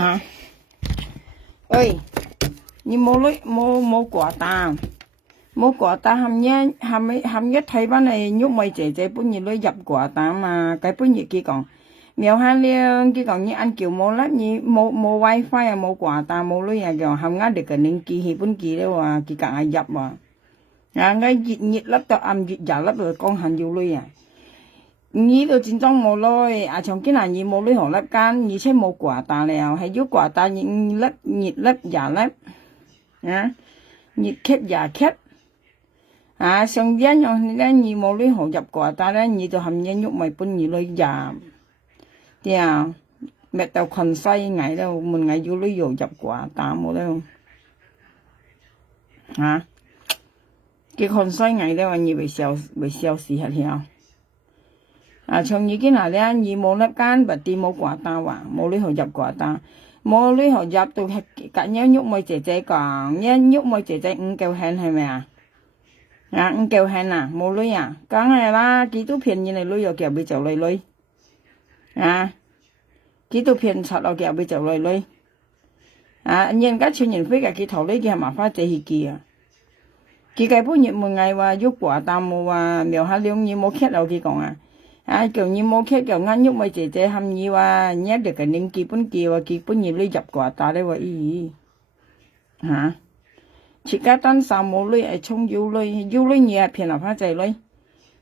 hả ơi你冇挂单，冇挂单含一睇翻嚟喐咪姐姐本月女入挂单嘛，佢本月佢講苗下亮佢講你按叫冇啦，你冇 wifi 啊冇挂單冇女啊叫含啱哋個年機器本機咧話佢講係入啊，啊我熱粒到暗熱廿粒就講係要女啊。呢度戰爭冇女，啊從今日二冇女學粒間，而且冇掛單了，係要掛單熱粒廿粒，啊熱劇廿劇，啊上邊用咧二冇女學入掛單咧，你就含嘢喐咪半二女入，啲啊咩到群西藝咧，門藝要女又入掛單冇咧，啊佢群西藝咧話你未消失係條。啊，從已經係咧，而冇粒間不啲冇掛單話，冇女學入掛單，冇女學入到係隔一喐妹姐姐講，一喐妹姐姐5嚿錢係咪啊？啊5嚿錢啊，冇女啊，梗係啦，幾多片嘢嚟女又夾俾就嚟女，啊幾多片拆落夾俾就嚟女，啊人家全人飛嘅佢頭呢嘅係麻花仔去記啊，佢計半月冇嗌話喐掛單冇話苗下兩嘢冇 cat 落佢講啊。啊，叫你冇劇叫啱喐咪姐姐含意話，一哋個年基本叫話基本要你入掛單咧話咦，嚇，切家單衫冇女係衝要女嘢係騙落翻仔女，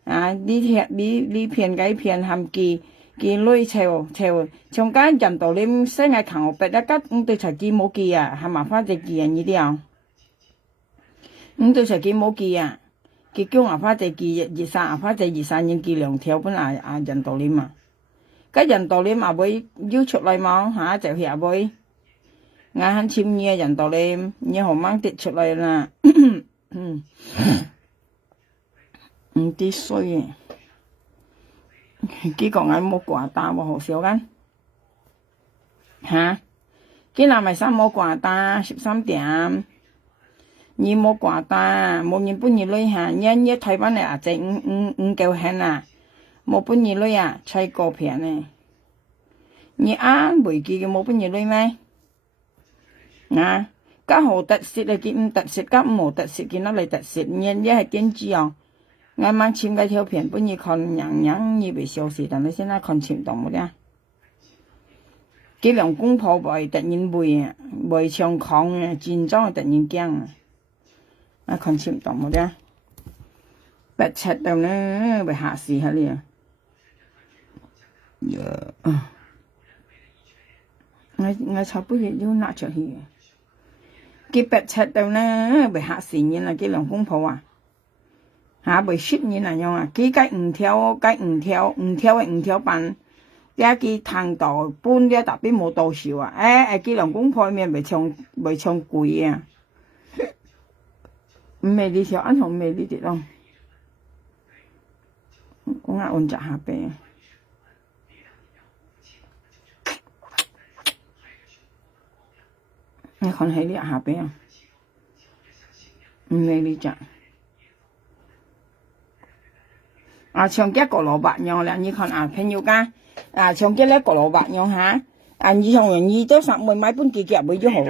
啊呢騙計騙含記女潮，從間人道你生係扛我白一吉對齊記冇記啊，係麻翻隻記啊呢啲啊，對齊記冇記啊。佢叫阿花仔記熱晒，阿花仔熱晒已記2條本人道理嘛，cái人道理mà會要出嚟嘛嚇就係會，我很簽嘢人道理，你好掹跌出嚟啦，啲衰嘅，佢講我冇掛單喎，好少間嚇，佢嗱咪三冇掛單13點。你冇掛單，冇人半夜女嚇，一睇翻嚟啊，就五嚿錢啊，冇半夜女啊，吹個片呢。你啱未記嘅冇半夜女咩？啊，家好特色啊，見唔特色，家冇特色，見到你特色，一係點知啊？啱啱簽嗰條片，半夜看人以為消息，但係現在看簽到冇咧。幾兩公婆為突然為唱抗啊，戰爭突然驚啊！啊，看簽到冇咧，白切到咧，被嚇死下咧。我差不多要拿出去，佢白切到咧，被嚇死人啦！佢兩公婆啊，嚇被chết人啊樣啊！佢計5條半，一佢攤到半啲特別冇多少啊！佢兩公婆面被唱鬼啊！唔係呢條啱好唔係呢啲咯，我啱按隻下邊，你看喺呢下邊啊，唔係呢隻，啊長吉個蘿蔔樣啦，你看啊朋友家，啊長吉咧個蘿蔔樣嚇，啊你從人二都10蚊買本幾夾會咗好。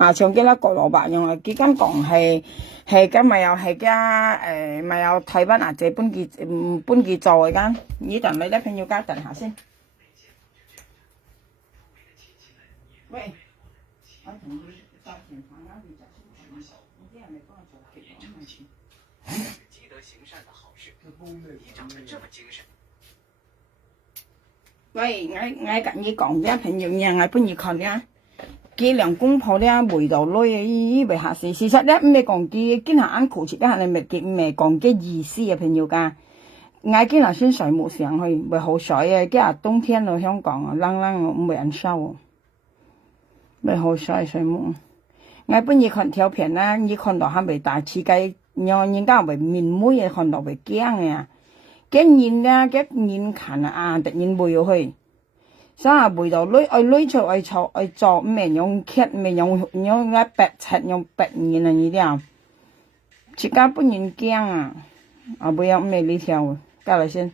啊，長期啦個蘿蔔用啊，幾間講係咁咪又係家咪有睇翻啊，這搬機做嘅間，呢陣你咧朋友家等下先。喂，我同你搭電話啦，你啲人咪幫我做結婚咪先。積德行善的好事，你長得這麼精神。喂，我跟你講啲朋友嘢，我幫你看啲。佢兩公婆咧回到女未嚇死，事實咧唔係講佢今日啱考試咧係咪講嘅意思啊朋友家，我今日先水冇上去，咪好水啊！今日冬天咯香港啊，冷唔會人收，咪好水冇。我本意看條片啦，你看到係咪大設計，人家咪面妹啊，看到咪驚啊，驚人啊，驚人近啊，突然會去。所以回到女出愛做咩用劇咩用白切用白面啊呢啲啊，自家本人驚啊，啊不要咩呢條，加嚟先，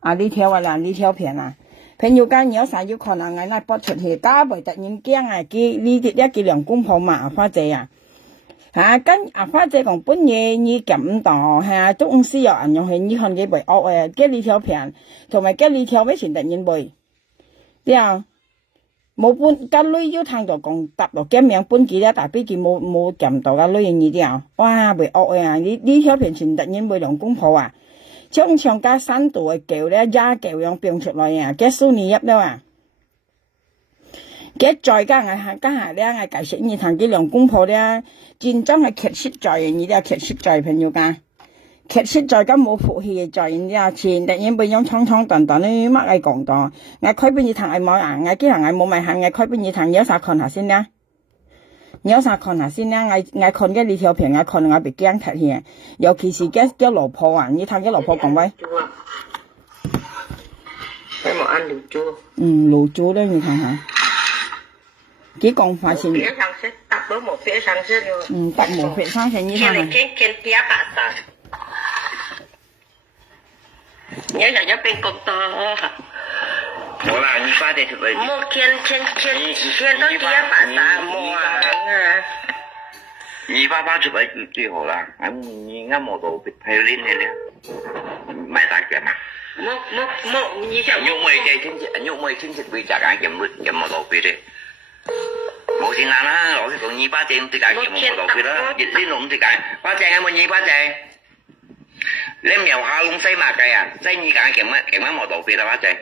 啊呢條啊啦呢條片啊，朋友間有啥有可能我那播出去，加袂突然驚啊！呢啲一兩公婆嘛，阿花姐啊，跟阿花姐講本嘢你撳唔到，總是有人用去你看佢袂惡嘅，幾呢條片同埋幾呢條咩全突然袂，啲啊冇本個女要聽到講答落幾名本幾啦，但係佢冇撳到個女嘅呢啲啊，哇袂惡嘅啊！呢條片全突然袂兩公婆啊！唱加3度嘅叫咧，加叫樣變出來啊！嘅蘇尼入了啊！嘅再加下咧，我解釋你睇啲兩公婆咧，戰爭係劇實在嘅，你啲劇實在朋友間，劇實在咁冇福氣嘅在，你啲前突然變樣蒼蒼淡淡咧，乜嘢講到？我開俾你睇係冇啊！我今日我冇買行，我開俾你睇，有啥看下先啦？有啥看下先啦？我看嘅呢條片，我看我被驚踢嘅，尤其是嘅老婆啊！你睇嘅老婆講喂，佢冇ăn卤chua。卤豬咧，你睇下，幾講法先？phía sang xếp, tập đối một phía sang xếp luôn. 搭冇phía sang先，你睇下。trên phía bạn ta. Nhớ là nhớ bên công tơ. Ủa là như qua đây thực vậy? Một trên đó phía bạn ta mua à. Như ba chụp ấy最好啦，咁你啱冇到配練嘅咧，買大嘅嘛。你想用梅嘅親戚會夾硬kiếm冇到配咧。冇錢難啦，我講200隻啲夾kiếm冇到配啦，熱啲弄啲夾，3隻有冇200隻？你苗下弄西馬計啊，即係2夾kiếm冇到配啦，3隻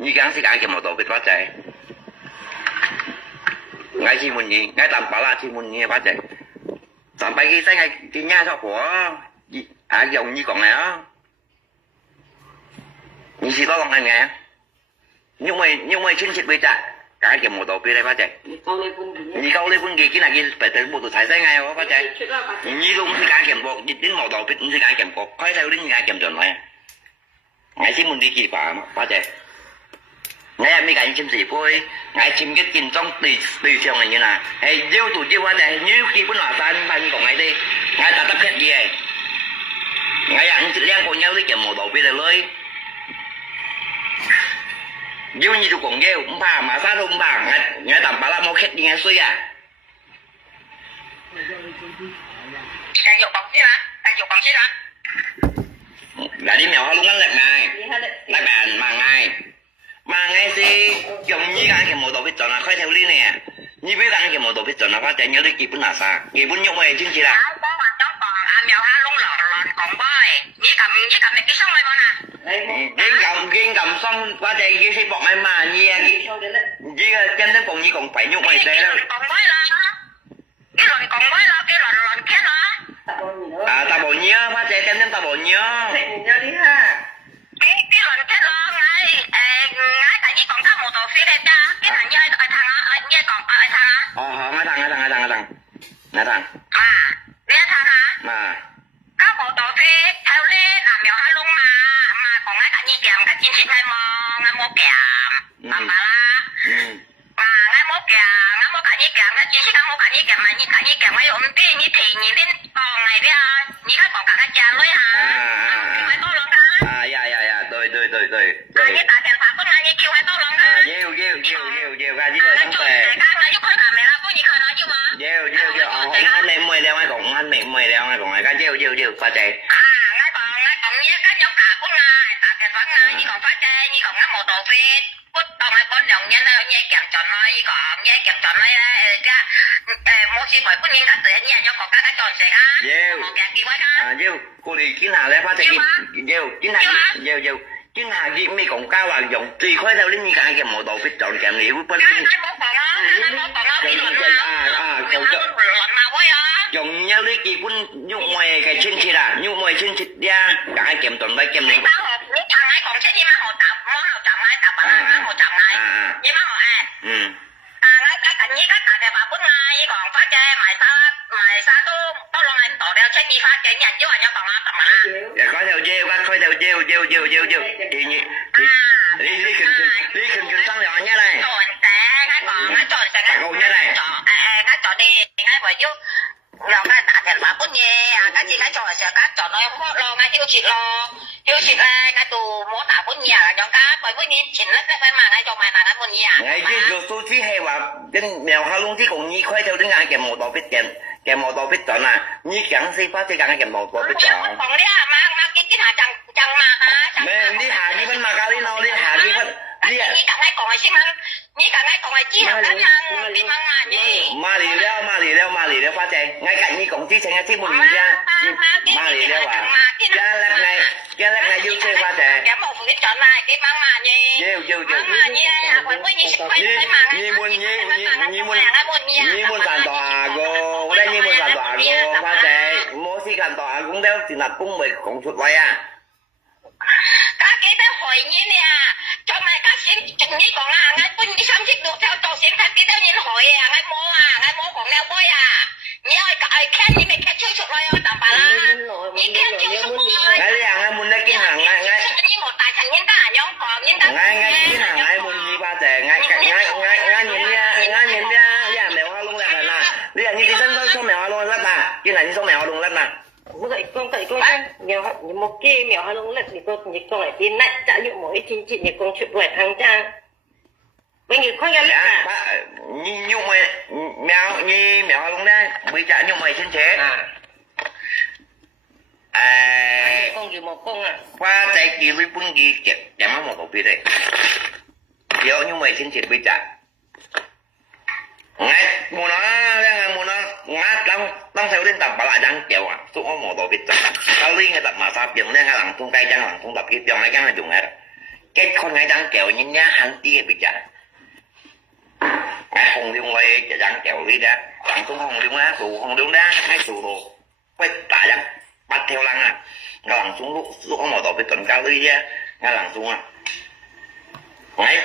，2夾4夾kiếm冇到配3隻。ngay chi muốn gì ngay tầm bảo là chi muốn gì bác chị tầm bay cái ngay cái nhà cho của dòng như còn này á như chỉ có con này nè nhưng mà trên chết bây giờ cái kiểu một đầu kia đây bác chị như câu lên quân gì cái này cái phải tới một tổ thái ngay đó bác chị như luôn thì cái kiểm bộ đến một đầu biết thì cái kiểm bộ khói theo đến cái kiểm chuẩn này ngay chỉ muốn đi kỳ quả mà bác chị ngay mấy cái chim gì vui ngay chim cái chim trong tùy trường này như là hay diêu tủ diêu qua đây như khi bữa nào ta bao nhiêu còn ngay đi ngay ta tập hết gì ngay ăn chỉ liên của nhau đi kiếm một đầu bây giờ lấy diêu như tụ còn diêu không bà mà sao không bà ngay tầm bà la mau hết đi ngay suy à cái dục bằng xí hả là đi mèo luôn ngắn lẹ ngay lại bàn mà ngay si dùng như cái một đầu biết chọn là khơi theo đi nè như biết cái một đầu biết chọn là phát triển nhớ đi kịp bún là sao kịp bún nhung mày chính chỉ là mèo ha lung lọt còn bơi với cầm cái sông này con riêng cầm xong qua đây kia si bọn em mà như trên đến cùng như còn phải nhung mày xe đó còn bơi là cái lần còn bơi là cái lần khác đó ta bộ nhớ phát triển trên đến ta bộ nhớ đi ha cái lần khác đó ngay tại vì còn có một tổ phía đây cha cái thằng như còn ngay thằng nghe thằng hả mà có một tổ phía theo lên làm mèo hai lung mà còn ngay cả như kèm cái chiến sĩ này mà ngay mua kèm mà la ngay mua cả như kèm cái chiến sĩ ngay mua cả như kèm mà như cả như kèm ngay ôm tiền như thì như đến còn này đấy như cái còn cả cái cha lưới hả phải to lắm cả对你打電話過來，你叫佢多兩間。要，家呢個真係。要開下未啦？幫你開下要嘛？要，你唔係兩位講，唔係兩位講，而家要，發仔。我講呢間有打工啊，打電話啊，呢個發仔，呢個啱冇道別，不當係幫兩人啦，呢夾盡啦，呢個呢夾盡啦，冇事咪搬應該對呢人有國家嘅狀勢啊。冇夾幾位㗎？要，過嚟見下咧，發仔要，見下啲咩講家話用，最開頭呢啲揀嘅冇道別就夾料，不然。dùng nhau đi kỳ quân nhung mày cái chương trình là nhung mày chương trình ra cả hai kiểm tuần bay kiểm này. Những thằng ấy còn sẽ đi mà họ tập, họ tập ai tập mà họ tập ai, nhưng mà họ ngay cái như các cái bà quân này còn phát chơi mày sao tôi luôn anh tổ đeo trên đi phát chơi nhận chứ anh nhau còn tập mà. Dạ khói theo dêu đi khinh xong rồi nhá này. Rồi sẽ ngay còn ngay trò sẽ ngay trò đi ngay bởi chứ rồi cái tạ thiệt phá bún nhẹ cái gì cái trò sẽ cái trò nói hốt lo ngay hiếu chị là cái tù mốt đá bún nhẹ là nhóm cá bởi bún nhẹ chỉnh lất cái phải mà ngay trò mày là cái bún nhẹ ngay cái đồ số chỉ hayว่าเป็นแมวฮาลุงที่คงยี่ค่อยเท่าถึงงานแกหมดต่อพิจารแกหมดต่อพิจารน่ะยี่แข็งสิฟ้าที่การแกหมดต่อพิจารของเนี่ยมากินหาจังมาฮะแม่นี่หาที่มันมากาลินเอานี่หาที่มันนี่cả ngay còn xin măngนี่cả ngay còn chi hàng cái măng cái măng mà gìมาหลีแล้วฟ้าใจngay cạnh như cổng chi thành ngayที่มุมนี้จ้ะมาหลีแล้วว่ะแกแรกไงยูเซ่ฟ้าใจ cái một cái chọn này cái măng mà gì măng mà gì à còn với gì phải măngยี่มุนการต่อกูได้ยี่มุนการต่อกูฟ้าใจโมซี่การต่อกูได้สินัดกุ้งเหมือนของชุดไว้อ่ะcác cái bé hỏi như nè cho mày các xin chừng như còn là ngay bún đi xăm chiếc được theo tổ xin các cái đâu nhìn hỏi ngay mô còn leo bôi nhớ cái khen như mày khen chưa sụp rồi tạm bà la như khen chưa sụp rồi ngay đi hàng ngay muốn lấy cái hàng ngay như một tài sản nhân cả nhóm còn nhân cả ngay cái hàng ngay muốn gì ba trẻ ngay nhìn nha nhà mèo hoa lung là nè bây giờ như cái sân số mèo hoa lung rất nè cái này như số mèo hoa lung rất nè vậy con nhiều một cái mèo hoa lung lật thì con như con lại tin lại trả liệu mỗi chính trị như con chuyện đuổi thằng trang bây giờ con nghe dạ như mày mèo hoa lung đây bây giờ như mày trên chế con gì một con à qua chạy kỳ với bún gì chặt chẳng một cục gì đây giờ như mày trên chế bây giờ ngay mùa nó ngátต้องtheo đến tập bà lại đang chèo à xuống có một đồ biết tập tao liên cái tập mà sao dựng lên ngay lằng tung tay chẳng lằng tung tập kia trong ngay chẳng là dùng hết cái con ngay đang chèo nhưng nhá hắn tia bị chặt ngay không liên quay chả đang chèo đi ra lằng tung không liên á tù không liên ra ngay tù đồ quay tại chẳng bắt theo lằng à ngay lằng xuống lúc có một đồ biết tuần cao đi ra ngay lằng xuống à ngay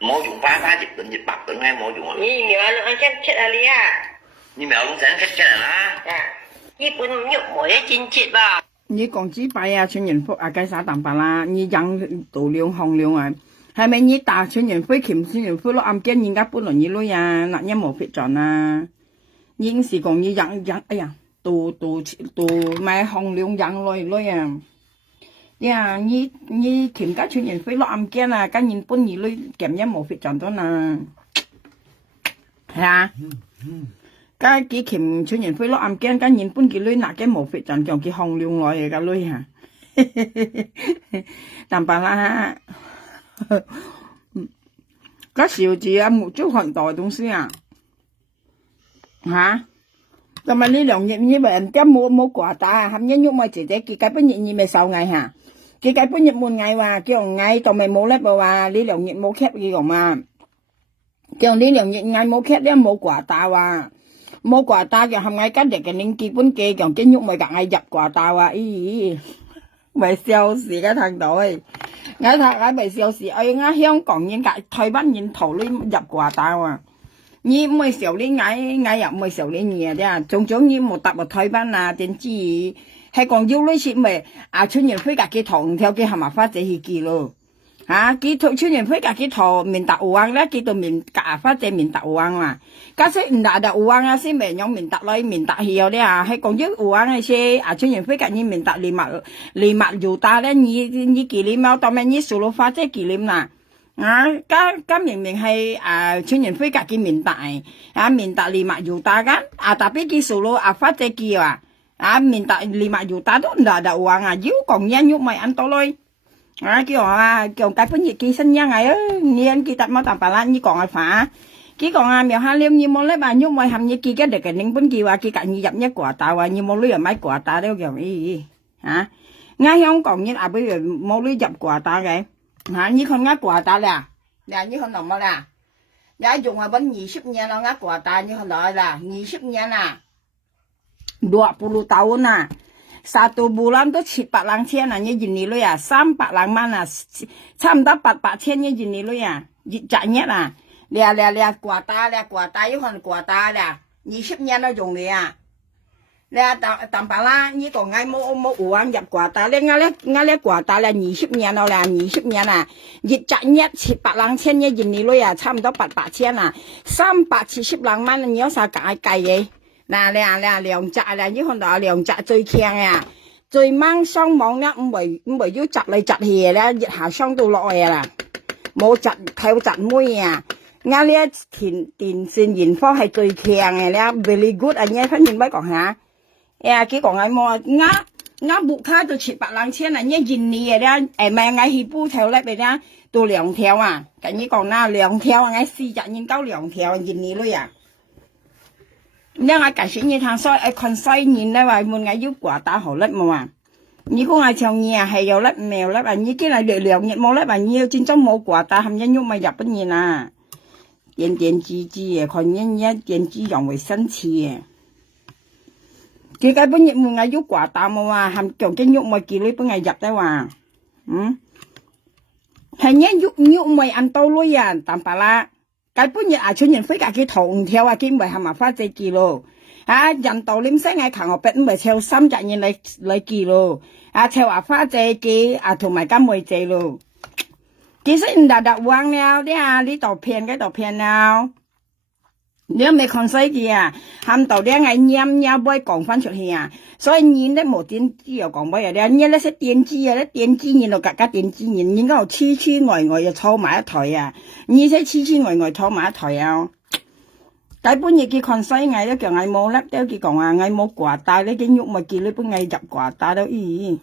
mỗi dùng phá dịch bạc tự ngay mỗi dùng như mèo nó ăn chết ali à như mèo cũng sẽ chết là nó như bún nhục mỗi chính trị vào như còn chỉ bài à春人福啊雞沙淡白啦，你養度量紅量啊，係咪你打春人飛鉗春人飛落暗間人家本來你女啊，嗱一冇fit盡啊，應是講你養哎呀，度買紅量養女啊。呀，你鉗家春人飛落暗間啊，跟人搬你女鉗一冇fit盡咗啦，係啊。cái鉗春人飛落暗間，跟人搬佢女拿嘅冇fit盡，叫佢紅亮來嘅個女嚇，但白啦，cái小子啊，冇做很多東西啊，嚇。咁啊呢兩日你咪今冇quả ta，冚一喐咪姐姐佢計半日你咪受藝嚇，佢計半日冇藝話，叫人藝當咪冇叻話，呢兩日冇 cap 佢講嘛，叫呢兩日藝冇 cap 咧冇quả ta話，冇quả ta叫冚藝跟住嘅拎基本嘅叫cái喐咪夾藝入quả ta話，咦，咪笑死cái thằng đội，藝thằng藝咪笑死，藝香港人夾台灣人頭呢入quả ta話。你唔係受你嗌又唔係受你嘢啫，種你冇搭落台灣啊，點知係講要呢次咪啊春人飛架機堂跳機係咪花仔去記咯？嚇，機頭春人飛架機頭面搭烏咧，機到面架花仔面搭烏嘛，假設唔搭烏啊先咪用面搭來面搭去有啲啊，係講要烏嘅些啊春人飛架你面搭連麥要搭咧，你紀念貓當咩你數落花仔紀念啦。今明明係春人飛格嘅面大，面大連麥要打緊，特別嘅數咯發隻叫面大連麥要打都唔得得話要講人要咪ăn多嘞，叫cái phân nhiệt kỳ sinh nhân này你ăn kỳ tập mà tạm bà lan như còn phá cái còn mèo hai liêm như món lấy bà nhúc mày hầm như kỳ cái được cái ninh bún kỳ như cả như dập nhất quả tàu như món lưới ở máy quả tàu đâu kiểu ý hả ngay không còn như bây giờ món lưới dập quả tàu cái hả như con ngắt quả ta là như con đồng mà đã dùng ở bên 20 nha nó ngắt quả ta như con đó là 20 nha nè 20 tahun nè 1 bulan tuh 700 千啊，你印尼类啊300万啊，差唔多800千你印尼类啊，賺nhất à，咧quả ta như con quả ta là 20 nha nó dùng đi à。咧tạm bà la như còn ngay mua uống nhập quả ta lên ngay quả ta là 20 年了啦20年啦一隻nhất 700千嘅印尼女啊差唔多800千啊370萬你要啥計嘅嗱兩隻啦，呢看到兩隻最強啊，最猛雙網咧，唔係要窒嚟窒去咧，熱下傷到落去啦，冇窒睇窒妹啊！啱呢電線研科係最強嘅咧 ，very good 啊！呢分認乜講下？佢講係冇啱木卡就700-000啊！呢現年嘅咧，咪嗌起布條咧，俾咧到2條啊！咁呢講啦，2條啊，嗌4隻人夠2條現年類啊！因為解釋你睇所以看細年咧話冇嗌要掛打好甩冇啊！你講係長年啊係有甩唔有甩啊？你見係2日冇甩啊？你要真正冇掛打，冚一喐咪入不然啊！點吱嘅，看人一點吱用為生氣嘅。佢根本亦冇嗌喐掛打冇啊，冚強驚喐咪叫你本嗌入得話，係一喐咪按到女啊，但白啦。根本日春人飛架佢頭5條啊，佢唔係係麻花隻記咯。人道你唔使嗌行學筆，唔係抄3隻嘢嚟記咯。抄麻花隻記同埋金梅隻咯。其實唔大玩了，呢度騙嗰度騙了。你都未看細嘅啊，喊到啲嗌黏杯講翻出去啊，所以你咧冇電子又講乜嘢，你咧識電子啊，咧電子然後格電子然，應該黐呆又湊埋一台啊，你識黐呆湊埋一台啊。基本嘢佢看細嗌咧，叫嗌冇甩，都佢講啊，嗌冇掛帶咧，佢喐咪叫你本嗌入掛帶都咦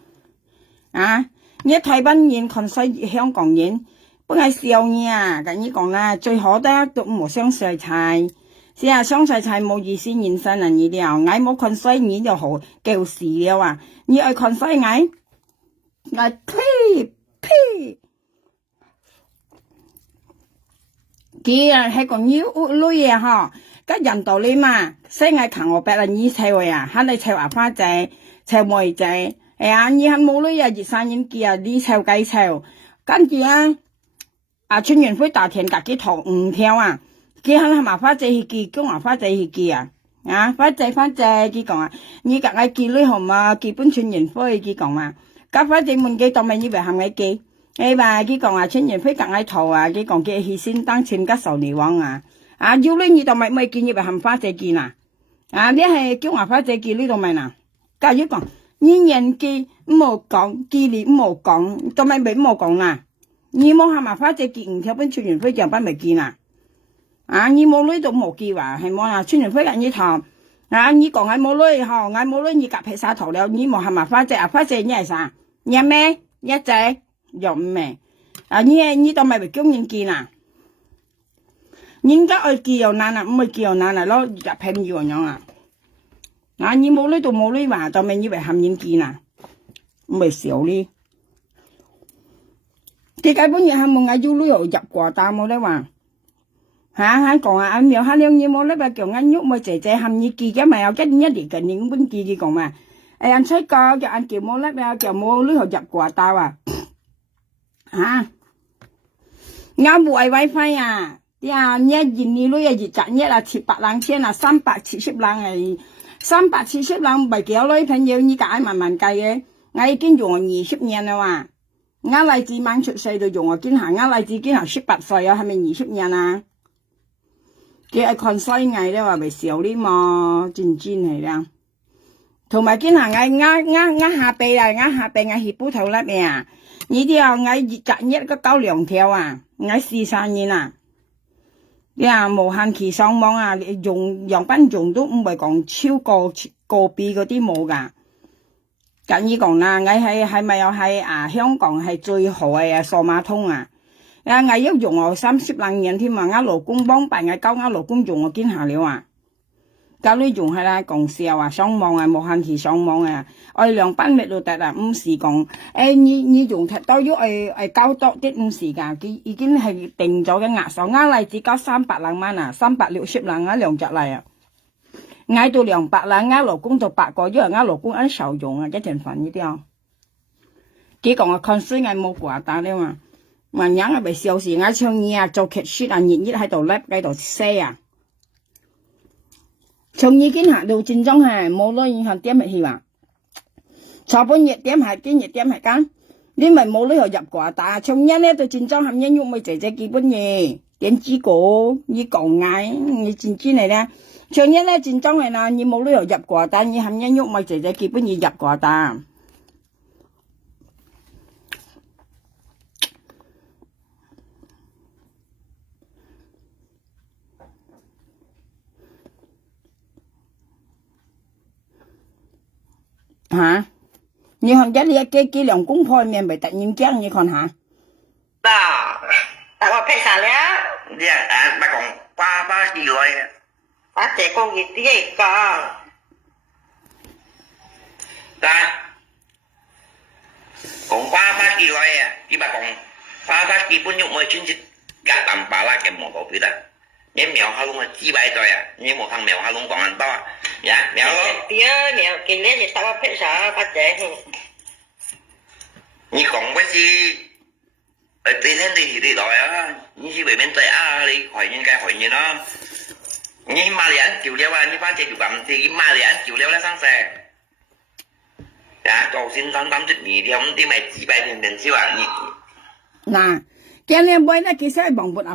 你台灣人看細香港人。本係笑你啊，咁你講啦，最好得都冇雙細菜，是啊，雙細菜冇意思，人生啊你了，嗌冇看細你就好叫事了啊，你愛看細嗌呸，佢啊係講要女嘢嗬，咁人道理嘛，細嗌扛我白啦，你湊啊，喊你湊阿花仔，湊妹仔，你喊冇女嘢熱生人記啊，你湊雞湊，跟住春園會大田隔幾頭5條啊，佢係麻花仔去記，叫麻花仔去記啊，花仔佢講啊，你隔嗌記女號嘛，基本春園會佢講啊，隔花仔問佢當咪以為係咪記，話佢講啊，春園會隔嗌頭啊，佢講佢去先當前吉受尼王啊，要你當咪記以為係花仔記啊，你係叫麻花仔記呢度咪嗱，隔佢講，你人記唔好講，記你唔好講，當咪唔好講啦。你冇係麻花仔記5條本春園會上班未見啊？你冇女都冇記話係冇啊？春園會人你頭你講係冇女嗬，係冇女你夾皮晒頭了，你冇係麻花仔花仔你係啥？一咩一仔又唔明你當咪叫人記啊？人家愛記又難啊，唔係記又難啊，攞夾皮唔要樣啊？你冇女都冇女話，當咪以為係人記啊？唔係少呢？佢基本嘢係冇嗌要女入掛打冇得話，講啊，苗下兩嘢冇得話叫嗌喐咪姐姐含你記嘅咪有1年嘅年本記佢講嘛，人出個叫叫冇得話叫冇女入掛打啊，啱冇 WiFi 啊，你現你女熱賺一啊700-000啊370人370人唔係幾多女朋友，你解慢慢計嘅，我已經用20年啦嘛。荔枝晚出世就用我見下，荔枝見下18歲啊，係咪20年啊？佢係看細藝咧話咪少啲嘛，真係啦。同埋見下嗌下臂啊，下臂嗌血布頭甩咩啊？呢啲啊嗌熱賺一個夠2條啊，嗌43年啊。無限期上網啊，用樣品用都唔係講超過個別嗰啲冇噶。咁呢講啦，我係咪又係香港係最好嘅數碼通啊？我要用我30多年添啊！我老公幫辦嘅，教我老公用我見下了啊！教你用係啦，講笑啊，上網啊，無限期上網啊，愛2班咪都得啦，唔是講你用太多要交多啲唔是噶，佢已經係定咗嘅額數，荔枝交300多蚊啊，360蚊2隻嚟啊！嗌到200啦，嗌老公就8個，因為嗌老公按手用啊，一陣飯呢啲啊。佢講看衰嗌冇掛打咧嘛，人係咪笑時嗌唱嘢啊，做劇書啊，熱喺度叻喺度寫啊。從已經行到正宗係冇攞影響點去話，坐半日點係今日點係間，你咪冇理由入掛打，從一呢到正宗係應用咪姐姐基本嘢。點知個你講嗌你真真嚟咧，像一咧真裝嘅啦，你冇理由入過單，你含一喐咪姐姐基本要入過單。嚇！你看一你幾兩公婆面咪突然間你看下。嗱，但我劈晒了，你咪講爸爸幾耐啊？把這個月啲嘢講，但講爸爸幾耐啊？你咪講爸爸基本喐冇親戚夾淡巴啦嘅冇代表啦。你苗下龍啊幾百歲啊？你冇同苗下龍講咁多啊？呀，苗龍。啲啊苗，幾年就但我劈晒把這。你講嗰時，對天對地對來啊！你是為免對啊？你懷孕該懷孕啦。你媽你ăn chịu leo à? Như phát chế chủ cầm thì mà đi ăn chịu leo là sáng xe. Dạ, cầu xin 880 thì không tí mày chỉ bài tiền xíu à. Nà, cái này bây giờ其實係忙活阿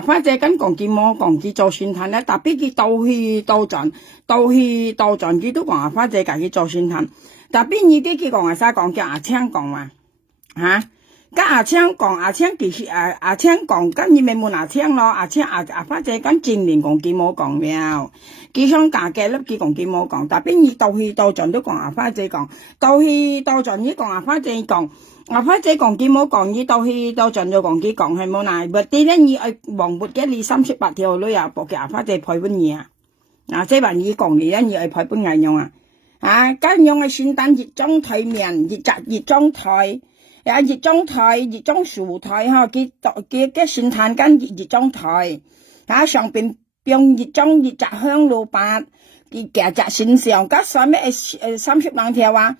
花姐跟講幾麼講幾做宣傳咧，特別佢到去到盡佢都講阿花姐自己做宣傳，特別呢啲佢講阿啥講叫阿青講嘛，嚇。跟阿青講，阿青其實阿青講，跟你咪問阿青咯，阿花姐跟前面講幾冇講了，佢想嫁嘅粒佢講幾冇講，但邊你到去到盡都講阿花姐講，到去到盡你講阿花姐講，阿花姐講幾冇講，你到去到盡就講幾講係冇嗱，或者咧你愛忙活嘅你38條女啊，博嘅阿花姐配本嘢啊，嗱即係話你講你咧你愛配本藝用啊，跟用嘅宣傳熱裝台面，熱裝台。熱裝台、熱裝樹台佢宣傳緊熱裝台，上邊用熱紮香爐白，佢夾紮線上，加上咩30兩條啊，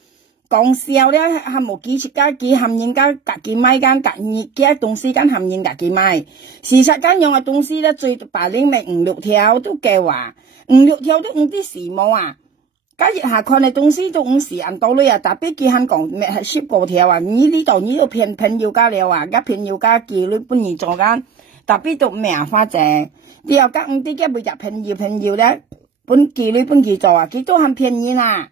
講笑咧係冇幾時間佢含應間隔幾米間隔熱嘅東西間含應隔幾米，事實間用嘅東西咧最白領咪5、6條都嘅話，5、6條都5啲時髦啊。假日下看嘅東西都5時人到你啊，特別佢肯講咩係10個條啊，呢度朋友家了啊，而家朋友家叫你本年做緊，特別都咩啊花姐，你又隔5啲嘅每日朋友咧，本叫你本做啊，佢都很便宜啦，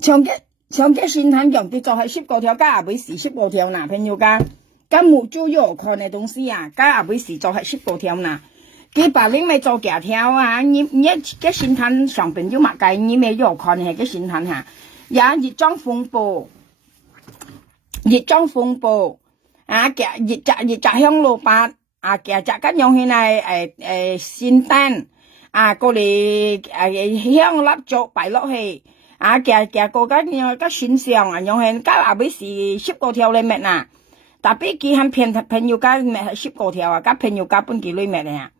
長嘅宣傳用佢做係10個條，加廿幾時10個條嗱，朋友家，咁冇做要看嘅東西啊，加廿幾時做係10個條嗱。佢把你咪做假條啊！你嘅宣傳上邊要乜計？你咪要看係嘅宣傳嚇，有熱裝風暴啊！熱紮香爐白啊！夾紮緊用起嚟線燈啊！過嚟香蠟燭擺落去啊！夾過緊用個線上啊！用起加廿幾時10個條裏面啊！特別佢係朋友家咪係10個條啊！加朋友家本幾裏面啊！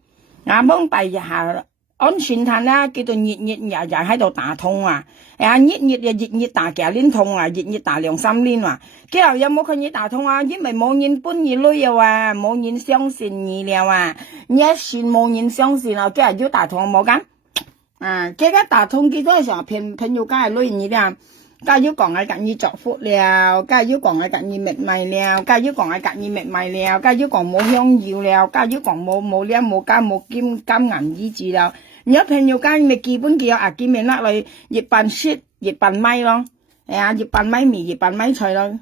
幫第下按宣傳啦，叫做熱日喺度打通啊！熱打幾年通啊，熱打2、3年啊！之後有冇佢熱打通啊？因為冇人搬熱旅遊啊，冇人相信你了啊！你一算冇人相信啊，之後要打通冇㗎？這個打通幾多時候朋友家係旅遊啦？家要講係隔意作福了，家要講係隔意蜜米了，家要講係隔意蜜米了，家要講冇香料了，家要講冇料冇加冇金銀衣紙了。如果朋友家咪基本叫見面甩嚟熱拌雪熱拌米咯，熱拌米面熱拌米菜咯。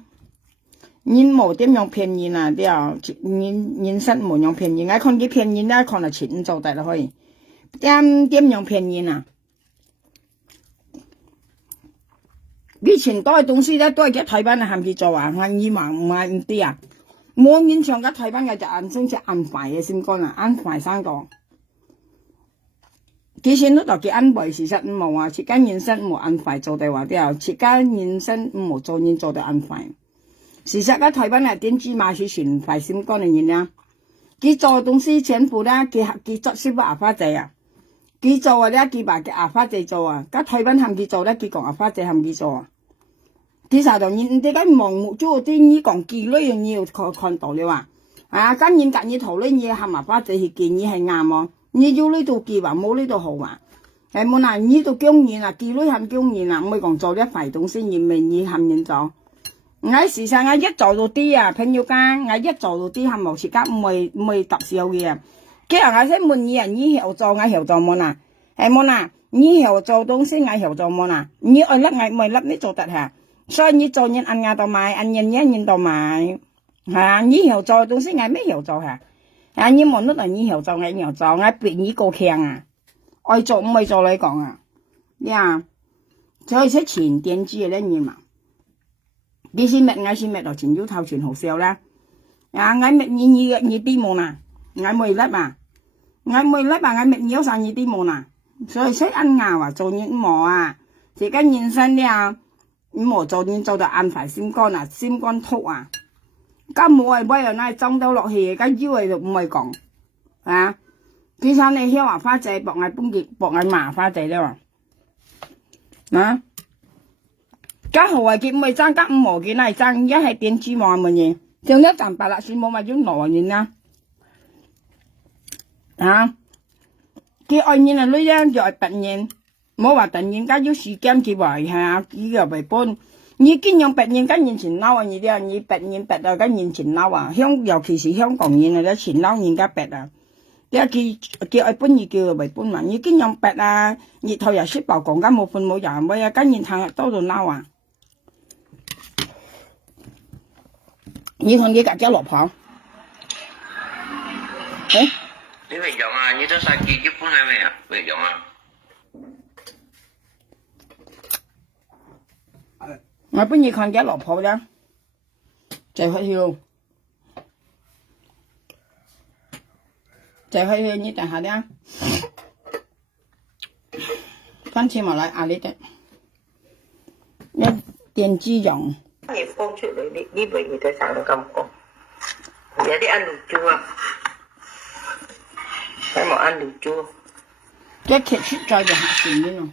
人冇點樣便宜啊？啲啊，人實冇樣便宜，我看佢便宜咧，看嚟錢做得啦可以。點樣便宜啊？以前多嘅東西咧，都係喺台灣嚟含住做啊，我以為唔係唔啲啊，冇現場嘅台灣嘅就按先至按快嘅先講啦，按快生個。之前都就叫按快，事實唔冇啊，設間現身冇按快做嘅話啲啊，設間現身冇做現做到按快。事實嘅台灣係點知馬是全快先講嚟嘢啦，佢做東西全部咧，佢作師傅阿花仔啊。佢做啊！咧佢把嘅阿花姐做啊，咁台灣含佢做咧，佢講阿花姐含佢做啊。其實就人哋嘅盲目做啲呢講幾類嘢，你要看到了啊！今年隔日頭咧，你含阿花姐去見你係啱喎，你要呢度幾話冇呢度好話，冇嗱呢度經驗啊，幾類含經驗啊，唔係講做啲壞東西，而咪你含人做。我時常我一做到啲啊，朋友間我一做到啲係冇時間唔會特少嘅。今日我先問你啊，你曉做我曉做冇呐？係冇呐？你曉做東西我曉做冇呐？你愛甩我唔愛甩你做得下，所以你做人按壓到買，按人到買，係啊，你曉做東西我咩曉做下？啊，你冇得你曉做我曉做，我比你高強啊！愛做唔愛做嚟講啊，呀，所以出錢點知咧你嘛？你先搣我先搣到前腰頭全好笑啦！啊，我搣你啲冇呐，我冇甩啊，我冇甩啊，我搣腰上你啲冇呐，所以識按牙啊，做人冇啊，而家人生咧啊，冇做人做到安排心肝啊，心肝突啊，咁冇係威啊，那裝到落去，咁腰係就唔係講啊，其實你曉話花仔博我半截博我麻花仔咧喎，啊！家豪係結咪爭得五毛幾嚟爭，一係點知望乜嘢？仲一陣白啦，算冇咪種來年啦。啊！佢愛年啊，女人就係突然，冇話突然間要時間佢話係啊，呢個為本。你見用突然間年前嬲啊，你啲啊，你突然白啊，跟年前嬲啊，尤其是香港人啊，咧前嬲人家白啊。佢愛本而叫為本嘛，你見用白啊，熱頭又識爆講緊冇半冇人咪啊，跟年頭多到嬲啊！你同你家姐老婆，誒？你未用啊？你都晒結婚係未啊？未用啊？我本意看家老婆咧，就去你等下咧，翻錢埋嚟壓你嘅，一電子用。你放出嚟，呢個嘢就成個感覺。有啲ăn đồ chua，睇冇ăn đồ chua。即係劇出再就下線呢咯。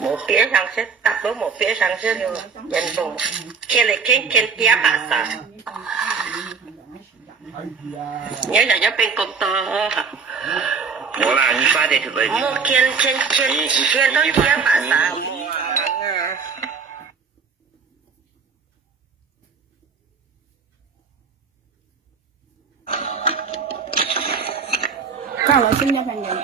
冇phía sang xếp，đặt đó một phía sang xếp luôn，人工，傾嚟傾phía bà sa。nhớ là nhớ bên công tơ。我啦，你快啲出嚟。我傾到phía bà sa。cao lại sinh nhật hàng nghìn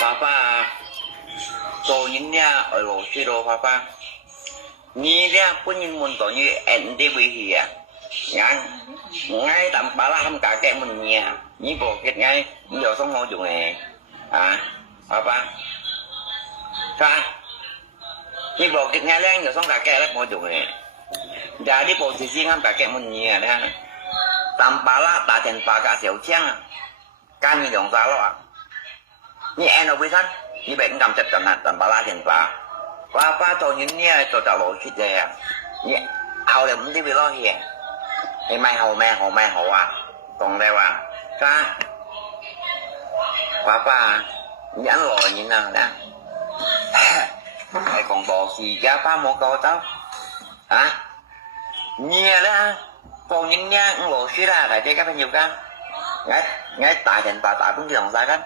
Papa, tôi nhìn nha ở lỗ suy đồ Papa. Ni nha pun nhìn muốn tôi như anh đi bị gì à? Ngang ngay tầm bà la không cả cái mình nhà như bộ kết ngay giờ sống ngồi dùng này à Papa sao như bộ kết ngay lên giờ sống cả cái ngồi dùng này giờ đi bộ thì riêng cả cái mình nhà đây tầm bà la đã thành bà cả xẻo chăng ca như đồng sao đó như em đâu biết thân như bệnh cầm chặt cầm nạt tầm bà la thành Papa tôi nhìn nha tôi trả lỗi chuyện gì à như ao là muốn đi bị lo gì thì mày hầu à còn đây à cha Papa nhắn lời như nào đã mày còn bỏ gì ra ba một câu tao hả nhia đó còn nhìn nha lộ xí ra lại đây các bạn nhiều ca ngay tại thành tại cũng chỉ lòng sai đó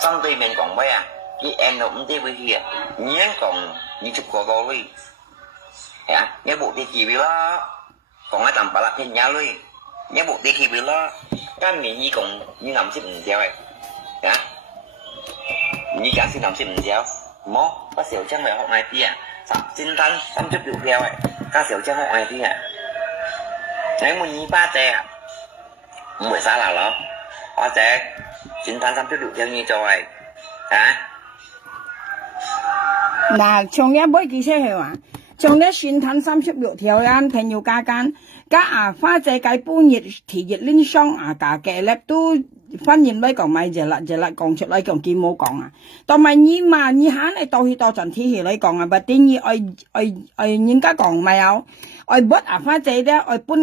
xong thì mình còn bây à cái em nó cũng đi với gì à nhớ còn như chụp cổ đồ đi hả nhớ bộ thì chỉ vì đó còn cái tầm bà lạc thêm nhau luôn nhớ bộ đi khi bị lo cái miệng như còn như nằm xếp mình theo ấy hả như cả xin nằm xếp mình theo mó có xỉu chân mày họ này tia xin thanh xăm chút được theo ấy các xỉu chân họ này tia đấy mình như ba trẻ buổi xa là nó họ sẽ xin thanh xăm chút được theo như cho ấy hả là trong cái bối kỳ xe hả trong cái xin thanh xăm chút được theo anh朋友家間các花仔cái半日thì日lên xong cả cái laptop都反應嚟講咪就啦講出嚟講見冇講啊，但係你嘛你喊你到去到陣天氣嚟講啊，不等於愛人家講咪有，愛屈阿花姐咧，愛搬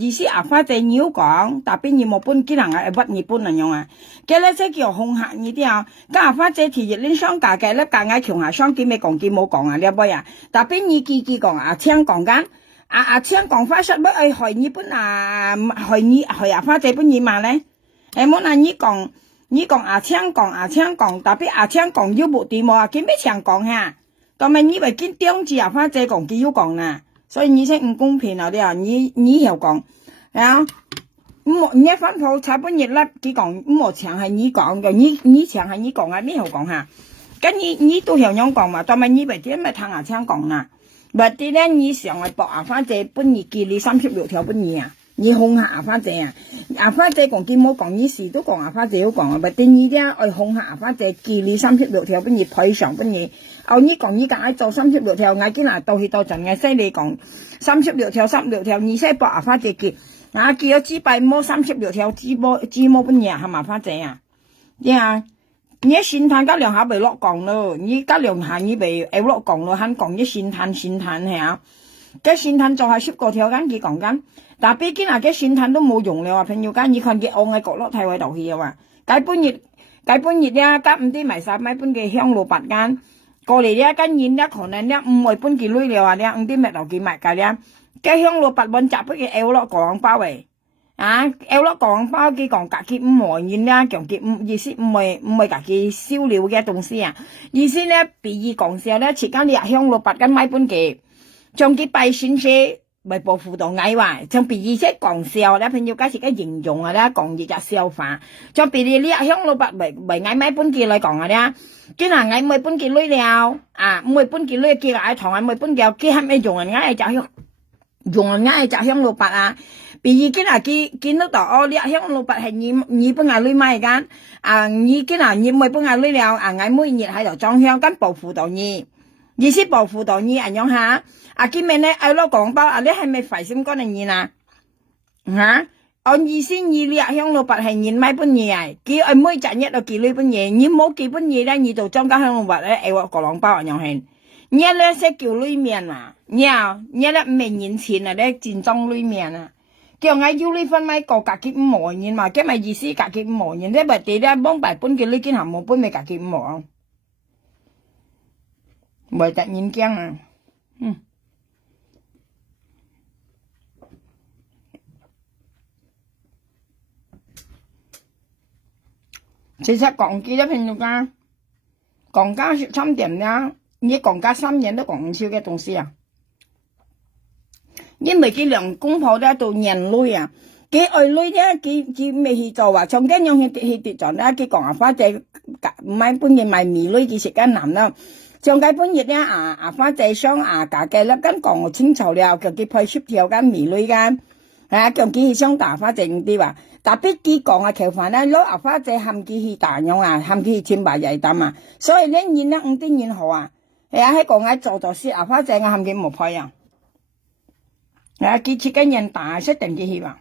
意思阿花姐妖講，但邊你冇搬幾人愛屈你搬嚟用啊？嘅咧即叫恐嚇你啲啊，咁阿花姐提熱恁商價嘅咧，價嗌窮下商幾咪講幾冇講啊？呢杯啊，但邊你記講阿青講緊，阿青講花出乜愛害你搬害阿花姐搬你嘛咧？誒冇嗱你講阿青講，但邊阿青講要冇地冇啊？幾咩青講嚇？咁咪你咪見當住阿花姐講幾要講啦？所以你先唔公平啊！啲啊，你又講啊，你翻鋪踩半日啦，佢講冇錢係你講嘅，你錢係你講啊，你又講下，咁你都係樣講嘛，但係你咪點咪聽阿青講啦？咪啲咧，你上嚟博阿花姐半日記你36條半日啊，你恐嚇阿花姐啊，阿花姐講佢冇講，你事都講阿花姐要講啊，咪啲你啲愛恐嚇阿花姐記你36條半日賠償半日。你講你講做36條，我見嗱到去到陣嘅犀利講36條，你先博阿花姐記，我記咗支幣摸36條，支摸乜嘢係嘛花姐啊？你先談嗰兩下咪落降咯，你嗰兩下你咪會落降咯，肯講你先談係啊？嘅先談就係10個條緊佢講緊，但係畢竟嘅先談都冇用了，朋友間你看佢按喺角落睇位度去啊嘛，解半日咧，夾唔啲埋晒買半嘅香爐白間。過嚟咧，跟現咧可能咧唔會搬幾類了啊！咧唔啲咩頭幾物噶咧，嘅香爐白揾集不嘅 L 落港包嚟啊 ！L 落港包嘅講隔幾唔和現咧，講幾唔意思唔係隔幾燒料嘅東西啊！意思咧，比喻講笑咧，前間你香爐白跟買半嘅，將幾拜先車咪報輔導矮話，將比喻些講笑咧，朋友家時嘅形容啊咧，講熱日笑話，將比喻呢香爐白咪矮買半嘅嚟講啊咧。cái là ngày 10 分幾鐳了啊10分幾鐳kia lại thằng 10 分幾kia 係咪用人家嚟用人家嚟炸香爐白啊bởi vì cái là cái nước đỏ liệu香爐白係你不愛鐳買間啊你cái là 你 10 分愛鐳了啊ngày 每日喺度裝香跟保護到你意思保護到你anh樣下啊cái咩咧ai lo廣包啊你係咪phải xem con này nhìn à hả anh意思你liệu香爐白係nhìn mấy分嘢啊佢愛每日日都幾鐳分嘢你冇幾分嘢咧你就裝香爐白咧愛個廣包anh樣係你咧識叫鐳面啊你咧唔係年前啊咧戰爭鐳面啊叫我要呢分咪個隔幾5毛錢嘛，咁咪意思隔幾5毛錢，呢咪地咧幫白搬嘅呢件行冇搬咪隔幾5毛，咪突然驚啊，其實講幾多朋友㗎，講價是3點啦，你講價3年都講唔少嘅東西啊。因為佢兩公婆咧到年累啊，佢愛累咧，佢未去做啊，從今樣去跌咗咧，佢講啊，花姐買半日買米累，佢食緊男啦，從佢半日咧花姐想價嘅咧，跟講清楚了，叫佢配出條間米累間，叫佢去想打花姐啲話，但必佢講橋飯咧，攞花姐含佢去打樣啊，含佢去簽白日擔啊，所以咧現咧5點現好啊，喺講做事花姐含佢冇配啊。佢切緊人大識定嘅話，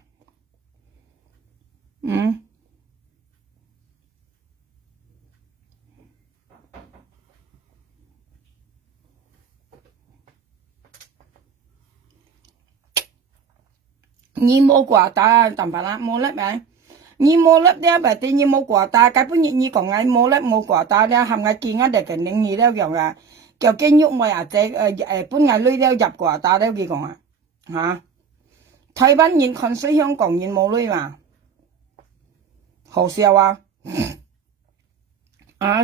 你冇掛打當白啦，冇粒咪，你冇粒咧，咪啲你冇掛打，根本你講嘅冇粒冇掛打咧，係咪見一隻嘅領嘢咧樣啊？叫驚喐咪啊！隻搬下女咧入掛打咧，佢講啊嚇。台灣人看衰香港人冇女嘛，好笑啊！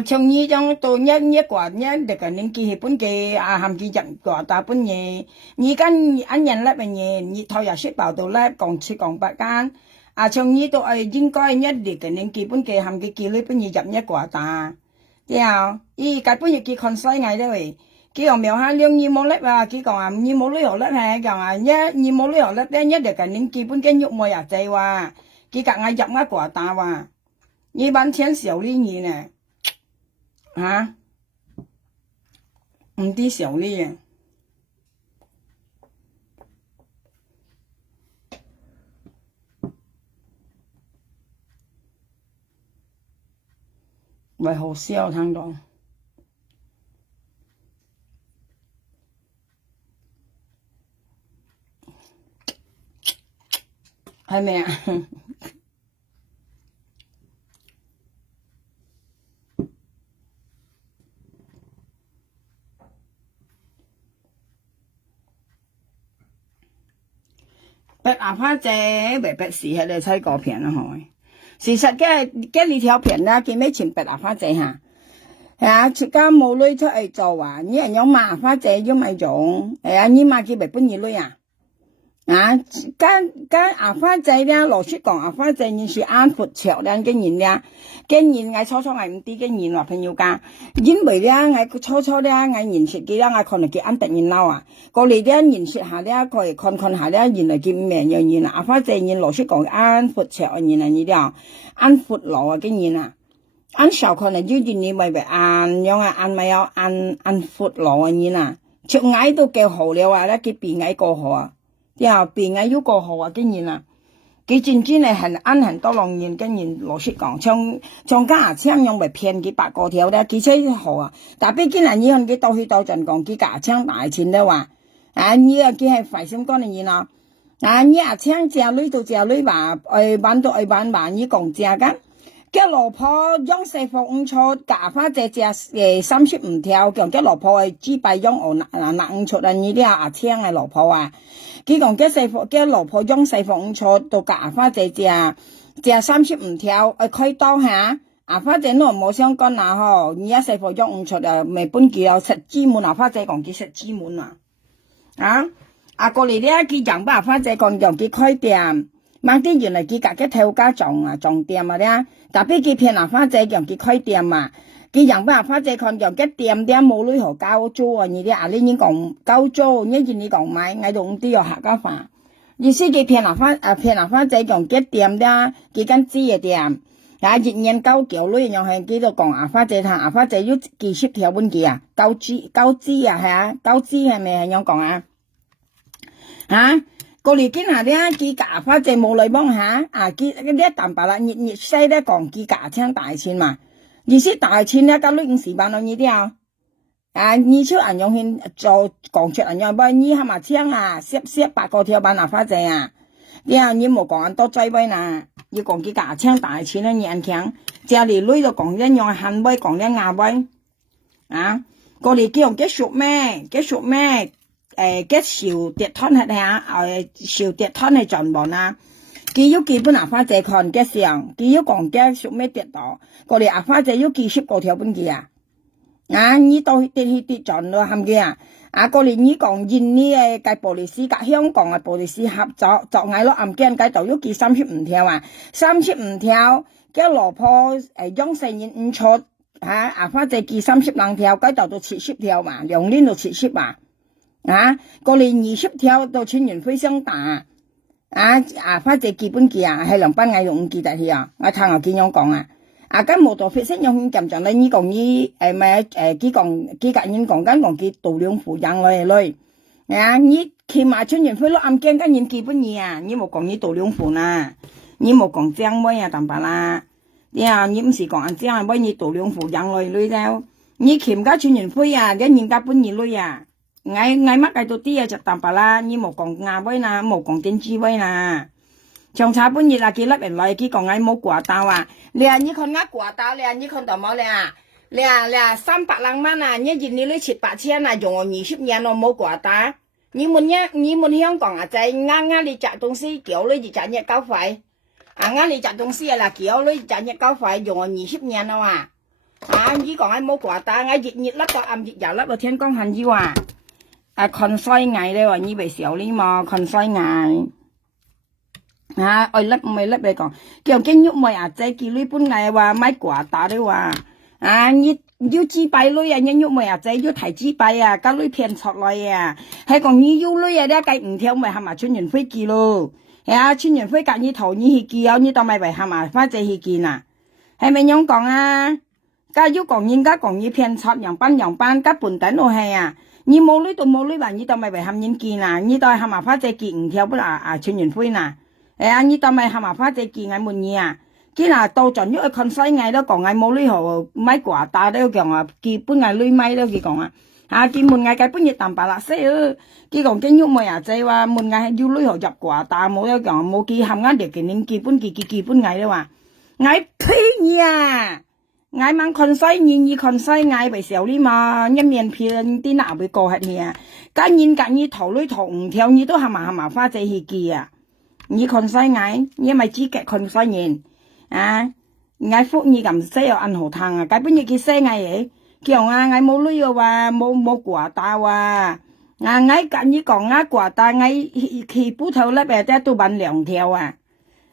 從呢種到一個人個年紀係本嘅含幾入個大本嘢，而家人咧嘅嘢，而頭又識報道咧講7講8間，從呢度應該一年個年紀本嘅含幾幾女本嘢入一個大，之後依個本嘢佢看衰嗌咧喂。佢又描下兩二冇粒啊！佢講啊，二冇女學粒係講啊，二冇女學粒咧，一條近年基本跟喐冇日仔話，佢夾硬入一個打話，呢班錢少呢嘢呢嚇，唔啲少呢嘢，咪好笑聽到。係咪啊？白牙花姐白白事喺你睇過片啦，係咪？事實嘅呢條片啦，見咩前白牙花姐嚇？係啊，出家冇女出嚟做啊，你人有麻花姐要咪用，係啊，你嘛叫白半夜女啊？啊，跟牙花仔咧，羅出講牙花仔你是安闊潮咧嘅人咧，嘅人我初我唔啲嘅人話朋友家，因為咧我初咧我認識嘅咧，我可能佢安特人嬲啊，過嚟咧認識下咧，佢看下咧，原來佢唔係樣人啊，牙花仔人羅出講安闊潮嘅人啊，你啲安闊路啊嘅人啊，安少可能就你咪安樣啊，安咪有安闊路嘅人啊，出矮都幾好了啊，咧佢變矮過好啊。呀，變嘅要過河啊！竟然啊，佢真係很多浪人，竟然羅出講，從家槍用嚟騙佢8個條咧，佢車河啊！但係竟然你看佢到去到陣講，佢架槍大錢咧話，啊你啊佢係費心幹嘅人啊，啊你啊槍隻女到隻女話，玩到玩你講隻㗎。cái lò po giống xe phong cho cả phát chế chế 35條，講cái lò po只擺用nặng出嚟呢啲啊聽嘅lò po啊，佢講cái lò po giống xe phong cho到cả發chế chế 35條，開刀下啊發chế nó冇相干啊嗬，而家xe phong用出啊，咪本幾有實資門啊，發chế講佢實資門啊過嚟咧，佢講把發chế講佢開店。mang啲原來佢隔嘅頭家撞店啊咧，特別佢騙人花姐讓佢開店啊，佢讓把花姐看讓嘅店啲冇女學交租啊，你啲啊你講交租，你見你講買，嗌到咁啲又客家話，意思佢騙人花姐讓嘅店啲，佢間知嘅店，啊熱年交叫女又係幾度講啊花姐睇啊花姐要幾十條本幾啊，交資啊係啊，交資係咪係咁講啊？嚇？過嚟見下咧，佢架花姐冇嚟幫下，啊佢啲淡白啦，熱西咧講佢架槍大錢嘛，意思大錢咧，交女50萬咯呢啲啊你出人用去做講出人用，不你係咪槍啊，攝8個條板啊花姐啊，你冇講人多追威嗱，要講佢架槍大錢咧，人強，家裡女就講一樣漢威，講一亞威，啊，過嚟叫幾熟咩？cái siêu tiệt thon hết hả? Siêu tiệt thon hay chọn bọn à? Cái yếu kỳ bên Pháp chế còn cái xiang, cái yếu còn cái siêu mấy tiệt đó, có lẽ Pháp chế yếu kỳ 10 個條bên kia à? Như tôi tiệt chọn rồi hàm kia à? Có lẽ như còn nhìn như cái policy, cái香港嘅 policy 合作ngay咯，暗間cái đầu yếu kỳ 35條啊，35條cái老婆用4年唔出嚇，Pháp chế kỳ 32條，cái đầu到70條嘛，2年到70嘛。啊，過年20條到全員非常大，發隻基本機啊，係兩班藝用機大去啊，我聽我見樣講啊，咁冇到非常用咁樣咧，你講你幾個人講緊講佢度量扶養來，你起碼全員非咯，暗驚緊人基本嘢啊，你冇講你度量扶啦，你冇講將威啊，淡白啦，你唔是講安將威你度量扶養來啫，你起碼全員非啊，跟人家本嘢來啊。ngay mắc cái tổ tiên chặt tạm bà la như một con ngà với na một con tiên chi với na trong xã bốn nhiệt là kia lắp bên lại kia còn ngay một quả tao à lẹ như con ngắt quả tao lẹ như con tao máu lẹ 300 lăng man à như gì như lấy 700 à dùng 20 年nó một quả ta như muốn香港à chạy ngang đi trả东西kiểu lấy gì trả nhẹ cao phải ngang đi trả东西là kiểu lấy trả nhẹ cao phải dùng 20 年đâu như còn ngay một quả ta ngay nhiệt lắp vào âm nhiệt giả lắp vào thiên công hành gì con xoay ngày đây rồi như vậy xỉu đi mà con xoay ngày ôi lấp đây còn kiểu cái nhúc mày chạy kỳ lưới bún ngày và mấy quả tao đấy như chi bay lưới như nhúc mày chạy như thải chi bay các lưới phiền sọt lòi hay còn như lưới đó cái theo mày hàm chuyên nhân phơi kỳ lô chuyên nhân phơi cả như thầu như hì kỳ như tao mày phải hàm phát chạy hì kỳ nè hay mày nhông còn cái yếu còn nhìn cái còn như phiền sọtอย่าง班các bún tấn ô hay như mô lưới bà như tao mày phải hàm nhân kỳ nè như tao hàm phát chạy kỳ theo bữa chuyên nhân phơi nè như tao mày hàm phát chạy kỳ ngày một nhỉ cái là tao chọn những con xoay ngày đó còn ngày mô lưới hồ mấy quả ta đó còn kỳ bữa ngày lưới mấy đó kỳ còn cái một ngày cái bữa nhiệt tầm bà là xe cái còn cái nhúc mày à chơiว่าmột ngày du lịch họ nhập quả ta mỗi cái còn mỗi kỳ hàm ngán được cái nên kỳ bữa ngày đó mà ngày phi nha ngày mang con say nhìn con say ngày bị xéo đi mà nhân miền phiền tí nào bị cổ hạt nha cái nhìn thầu lưỡi thầu theo như都hàm mà phát chơi kỳ à như con say ngày nhưng mà chỉ cái con say nhìn ngày phút như cầm xe ở ăn hồ thang à cái bữa như cái xe ngày ấy kiểu ngày mua lưỡi và mua quả ta và ngày cả như còn quả ta ngày khi bút thầu lấy về tôi bán两条啊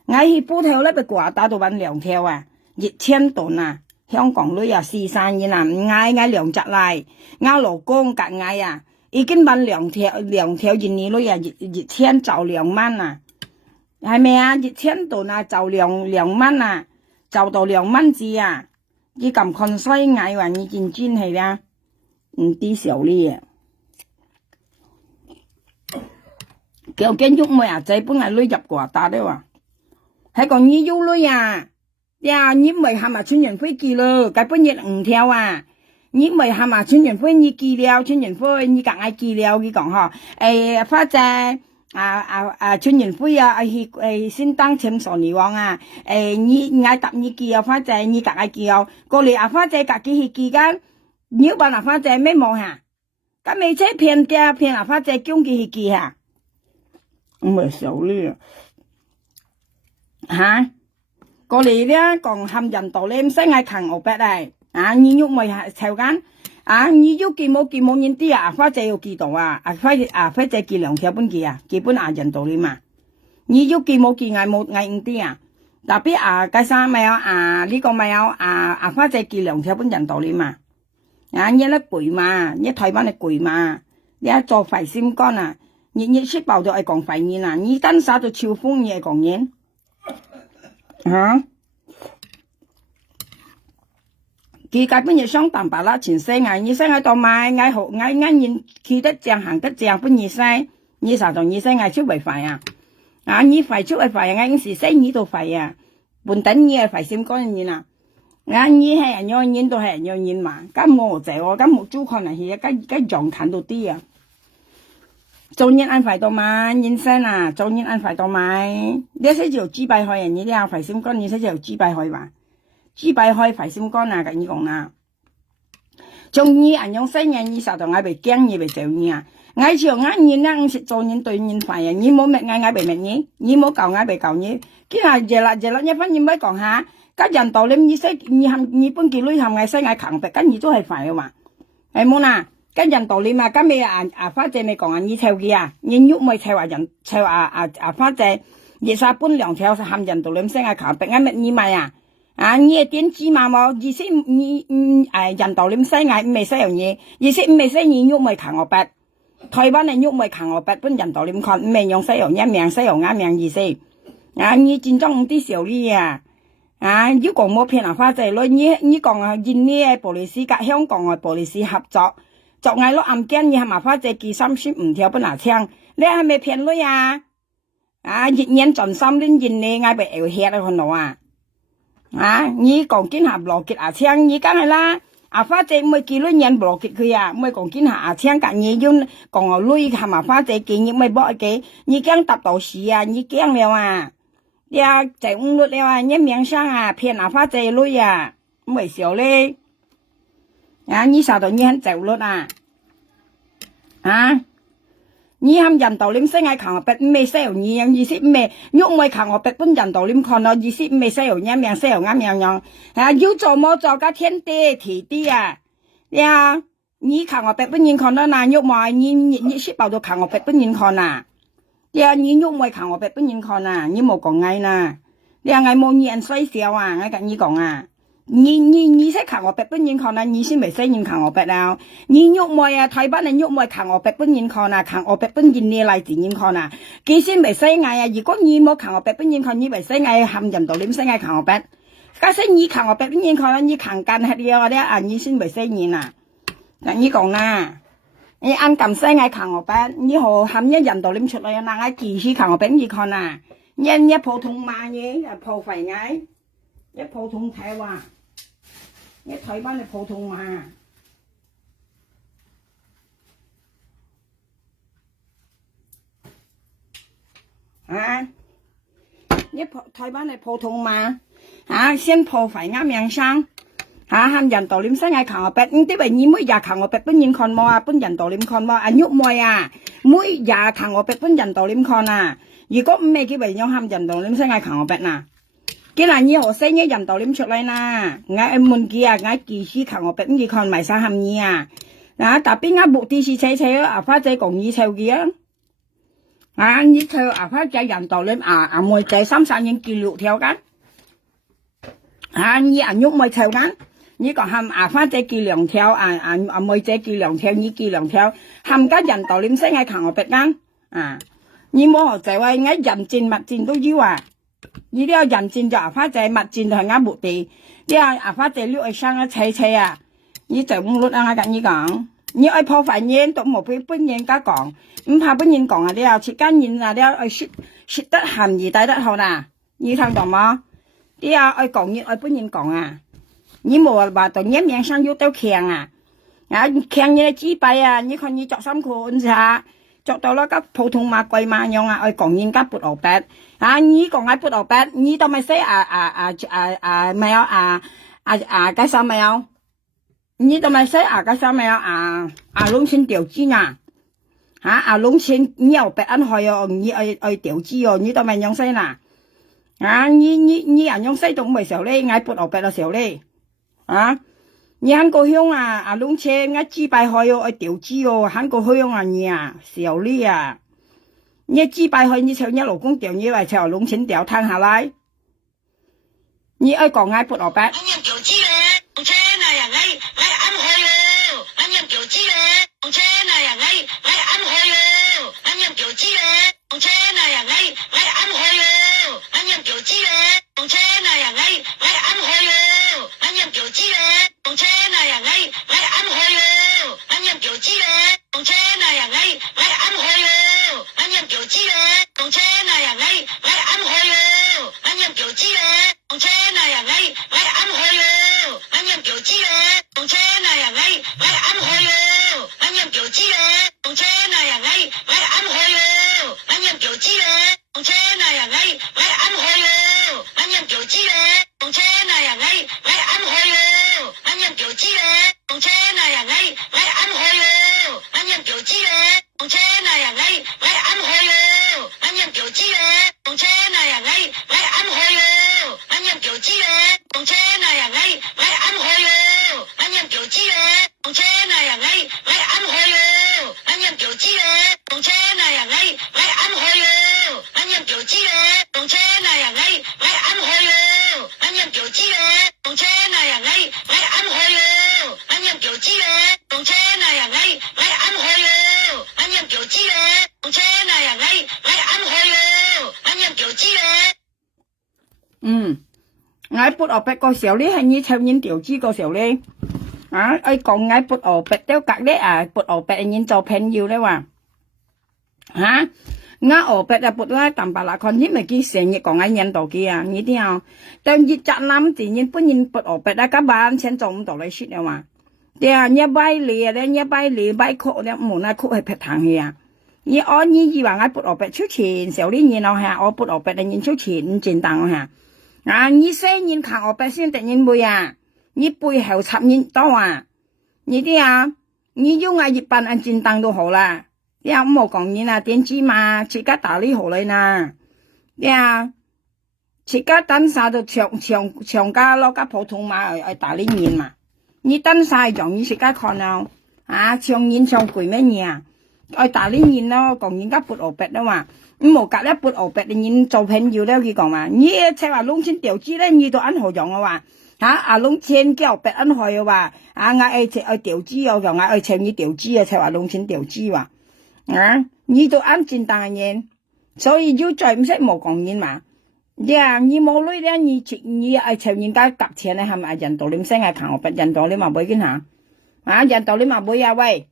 ngày khi bút thầu lấy về quả ta tôi bán两条啊1000吨啊香港女啊43年啊嗌兩隻嚟嗌老公隔嗌啊已經揾兩條印尼女啊1000就2萬啊係咪啊1000噸啊就2萬啊就到2萬字啊你咁看西嗌話你真係啦唔啲少呢啊叫kiến trúc mới à chạy bữa ngày lưới dập quả ta đấy à hay còn như du lưới à ya như mày hàm mà chuyên nhận phơi kỳ lơ cái bữa nhiệt theo à như mày hàm mà chuyên nhận phơi như kỳ leo chuyên nhận phơi như cả ai kỳ leo cái còn họ phát ra chuyên nhận phơi xin tăng thêm số nhiều à như ngay tập như kỳ phát ra như cả ai kỳ có lẽ phát ra cả cái kỳ cái nếu bạn phát ra mấy màu hả cái mấy chế phiền phát ra chung cái kỳ hả mới xấu đi hả có lý đó còn hàm dần tổ lên sẽ ngay thằng ở bên này như nhúc mày theo gan như nhúc kỳ mô nhìn tí phát chạy kỳ tổ phát chạy kỳ lượng theo bên kia kỳ bên dần tổ lên mà như nhúc kỳ ngày một ngày tí đặc biệt cái sao mày lý con mày phát chạy kỳ lượng theo bên dần tổ lên mà như là quỷ mà như thời bán là quỷ mà để cho phải xin con như ship bảo cho ai còn phải nhìn như tân xã cho chiều phong như ai còn nhìn hả kỳ cái bây giờ sống tạm bà lá chuyển xe ngày như xe ngày tàu mai ngày hộ ngày nhìn khi đất chàng hàng đất chàng bây giờ xe như sao rồi như xe ngày trước bảy phải như phải trước phải ngày những xe như tôi phải buồn tấn như phải xem con như nào như hay nhau nhìn tôi hay nhau nhìn mà cái mồ dẻo cái một chú con này thì cái giọng thẳng đầu tiên做人安排到嘛，人生啊，做人安排到嘛，你使就幾百開人，你啲費心肝，你使就幾百開吧，幾百開費心肝啊，咁你講啦。從你按用細人，你實在嗌被驚，你被做你啊，嗌就嗌人啦，是做人對人快啊，你冇咩嗌被咩你，你冇教嗌被教你，今日熱啦，一分你咪講下，個人道理你使你本幾女含嗌使嗌強迫，跟住都係快嘅嘛，係冇啦。cái dần tổ lý mà cái mẹ phát triển này còn như theo kia nhưng nhúc mày theo dần theo phát triển vậy sao bốn lượng theo hàm dần tổ lý sẽ khảo bệnh anh như mày như tiến chi mà gì sẽ dần tổ lý sẽ ngày mày sẽ有嘢gì sẽ mày sẽ như nhúc mày khảo ngọc bạch thời ban này nhúc mày khảo ngọc bạch bốn dần tổ lý còn mày用sẽ有一命sẽ有啱命gì sẽ như chiến爭啲小哩如果冇騙發展咯như còn印尼玻璃斯กับ香港嘅玻璃斯合作做嗌咯暗驚你係咪發隻記30唔條不拿槍你係咪騙女熱人盡心啲認你嗌被搖吃啊คน佬你講見下羅傑槍你梗係啦發隻每幾女人羅傑佢每講見下槍隔你要講女係咪發隻記你咪搏嘅你驚達到時你驚了你在五律了一面上騙發隻女咪少咧你sao到你很走路你ham人道理識嗌強迫咩 sell 你樣意思咩喐咪強迫本人道理看咯意思咩 sell 一命 sell 啱樣要做冇做個天地地你強迫本人看到喐咪你識報到強迫本人看你喐咪強迫本人看你冇講嗌你嗌冇人衰笑嗌緊你講你識行我白本人看你先未識人行我白你喐咪台灣人喐咪行我白本人看行我白本人你嚟自人看佢先未識嗌如果你冇行我白本人看你未識嗌含人道點識嗌行我白假使你行我白本人看你行緊係啲你先未識人你講你按咁識嗌行我白你好含一人道點出嚟嗌技師行我白你看人一普通嘛嘢普廢嗌一普通睇話一台灣嘅普通話啊，你台灣係普通嘛？啊，先破壞啱樣生。嚇，喊人道念生嗌扛我白，啲為你每日扛我白本人看麼啊？本人道念看麼啊？喐妹啊，每日扛我白本人道念看啊！如果唔係佢為咗喊人道念生嗌扛我白嗱，既然你學生嘅人道念出嚟啦，嗌門記啊，嗌技師扛我白唔佢看埋晒喊你啊！啊，特別嗌目的是車車啊，花仔講你臭嘅啊！啊，你臭啊，花仔人道念啊妹仔3年記錄條㗎，啊，你喐妹臭㗎。你講喊花姐記2條，妹姐記2條，你記2條，冚家人道念聲係扛我白間，你冇學仔話嗌人戰物戰都要啊，你啲人戰就花姐，物戰就係啱目的，啲花姐撩去生一車車啊，你就唔錄啊，跟你講，你愛破壞人都冇俾本人家講，唔怕本人講啊，啲切間人啊，啲説得含而帶得好啦，你聽懂嗎？啲愛講嘢愛本人講啊。你冇話到你面上有刀強啊！強嘢支幣啊！你看你着衫褲咋？着到了個普通馬貴馬樣啊！愛講人家撥牛白你講愛撥牛白，你都咪識沒有介紹沒有？你都咪識介紹沒有龍錢調資啊！龍錢你又白安開哦，你愛調資哦，你都咪樣識啦！你人樣識都唔係時候咧，愛撥牛白嘅時候咧。你韓國鄉龍車我支拜開哦，愛調資哦，韓國鄉你小李你支拜開你請你老公調你來請龍錢調攤下來，你愛講愛撥牛白。anh em kiểu chi đấy, ông chế này ngay ăn hơi rồi, anh em kiểu chi đấy, ông chế này ngay ăn hơi rồi, anh em kiểu chi đấy, ông chế này ngay ăn hơi rồi, anh em kiểu chi đấy, ông chế này ngay ăn hơi rồi, anh em kiểu chi đấy, ông chế này ngay ăn hơi rồi, anh em kiểu chi đấy, ông chế này ngay ăn hơi rồi, anh em kiểu chi đấy, ông chế này ngay ăn hơi rồi, anh em kiểu chi đấy, ông chế này ngay ăn hơi rồi, anh em kiểu chi đấy, ông chế này ngay ăn hơi rồi, anh em kiểu chi đấy, ông chế này ngay ăn hơi rồi, anh em kiểu chi đấy, ông chế này ngay ăn hơi rồi, anh em kiểu chi đấy, ông chế này ngay ăn hơi rồi, anh em kiểu chi đấy, ông chế này ngay ăn hơi rồi, anh em kiểu chi đấy, ông chế này ngay ăn hơi rồi, anh em kiểu chi đấy, ông chế này ngay ăn hơi rồi, anh em kiểu chi đấy, ông chế này ngay ăn hơi rồi, anh em kiểu chi đấy, ông chế này ngay ăn hơi rồi, anh em kiểu chi đấy, ông chế này ngay ăn hơi rồi, anh em kiểu chi đấy, ông chế này ngay ăn hơi rồi, anh em kiểu chi đấy, ông chế này ngay ăn hơi rồi, anh em kiểu chi đấy, ông chế này ngay ăn hơi rồi, anh em kiểu chi đấy, ông chế này ngay ăn hơi rồi, anh em kiểu chi đấy. Ngài bút ở bạch có xéo lý hay như theo nhìn tiểu chi có xéo lý ai còn ngài bút ở bạch tiêu cạc đấy bút ở bạch nhìn cho pen nhiều đấy mà ngã ở bạch là bút ngài tầm bà là con nhím mà kia xéo như còn ngài nhận đồ kia như thế nào tao như chặt lắm thì nhìn bút ở bạch là các bạn xem trong đồ lấy shit đâu mà nhà bay lìa đấy nhà bay lìa bay khổ đấy muốn là khổ hay bạch thằng gì như ở như gì mà ngài bút ở bạch chút tiền xéo lý như nào ở bút ở bạch là nhìn chút tiền tăng你細人看我白先得人背你背後插人多你啲你用一般按正當都好啦，你唔好講人電子嘛，自家打理好嚟啦，自家等晒就長家攞家普通嘛去打理人嘛，你等晒讓你自家看咯，長人長貴咩嘢去打理人咯，講人家撥我白啦嘛。冇隔一撥牛白你人做朋友咧，佢講嘛，你即係話龍錢調資咧，你都按好用嘅話，龍錢叫白按開嘅話，我愛調資又用愛請你調資即係話龍錢調資話，你都按正當嘅人，所以要再唔識冇講人嘛，你冇女咧，你愛請人家夾錢咧，係咪人道你聲係扛我白，人道你嘛唔見下，人道你嘛唔喂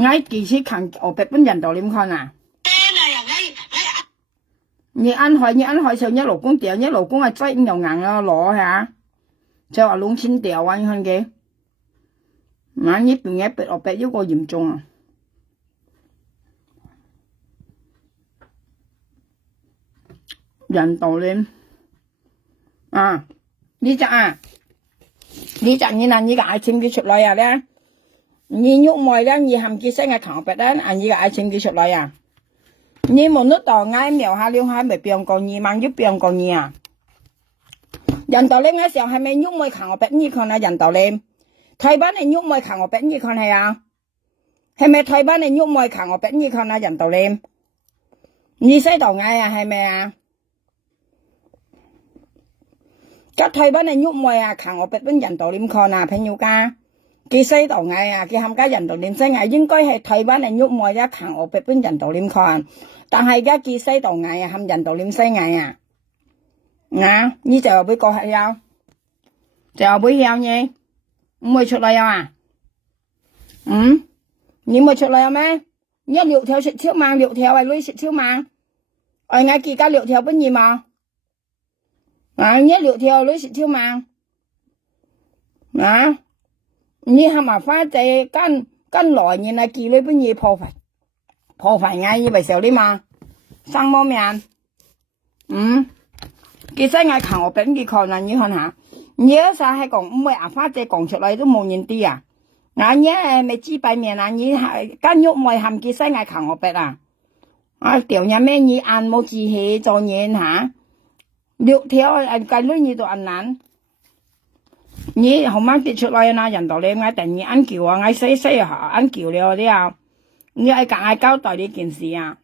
，ngài kỳ sĩ khẳng ở bếp bên dành đồ liêm con như ăn hỏi sao nhớ lục cũng là trái nhiều ngàn lọ hả sao ở luôn xin tiểu anh hơn kìa mà nhếp nghe bếp ở bếp yếu có dùm chung 人道咧，啊，呢只啊，呢只你嗱，你個愛情佢出來啊咧，你喐妹咧，你含佢生嘅糖白咧，啊，你個愛情佢出來啊，你冇得到嗌苗下兩下咪變過你，萬一變過你啊，人道咧嘅時候係咪喐妹糖白你看啊人道咧，台灣嘅喐妹糖白你看係啊，係咪台灣嘅喐妹糖白你看啊人道咧，你識到嗌啊係咪啊？cái thời bên này nhúc mồi à khẳng ở bên dành tổ liêm con à phải nhúc ca cái xây tổ ngày à cái hàm cái dành tổ liêm xây ngày nhưng coi hay thời bên này nhúc mồi ra khẳng ở bên dành tổ liêm con但係cái xây tổ ngày à hàm dành tổ liêm xây ngày à nè như chờ với cô hay sao chờ với nhau nhé mới出嚟啊你mới出嚟咩nhất liệu theo sự thiếu mang liệu theo ai lấy sự thiếu mang ở ngay kỳ cái liệu theo bên gì mà nhất liệu theo lấy sự thiếu mang như hàm mà phát chạy căn loại như này kỳ lấy bên gì phô phải ngay như vậy sao đi mà sang mô miền cái sai ngay khẳng ở bên kia còn là như thế hả nhớ sao hay còn mới phát chạy còn trở lại都冇人啲啊nhớ mày chỉ bài miền như cái nhục mày hàm cái sai ngay khẳng ở bên tiểu nhà mẹ như ăn một gì hết cho nhện hả liệu theo anh cái lối như tụi anh nán như không mang tiền出來那人道理嗌第二ăn橋啊嗌細細下ăn橋了啲啊你嗌夾嗌交代呢件事啊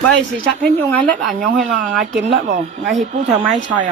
喂，時插片用嗌甩人用去啦，嗌劍甩喎，嗌去煲頭買菜啊。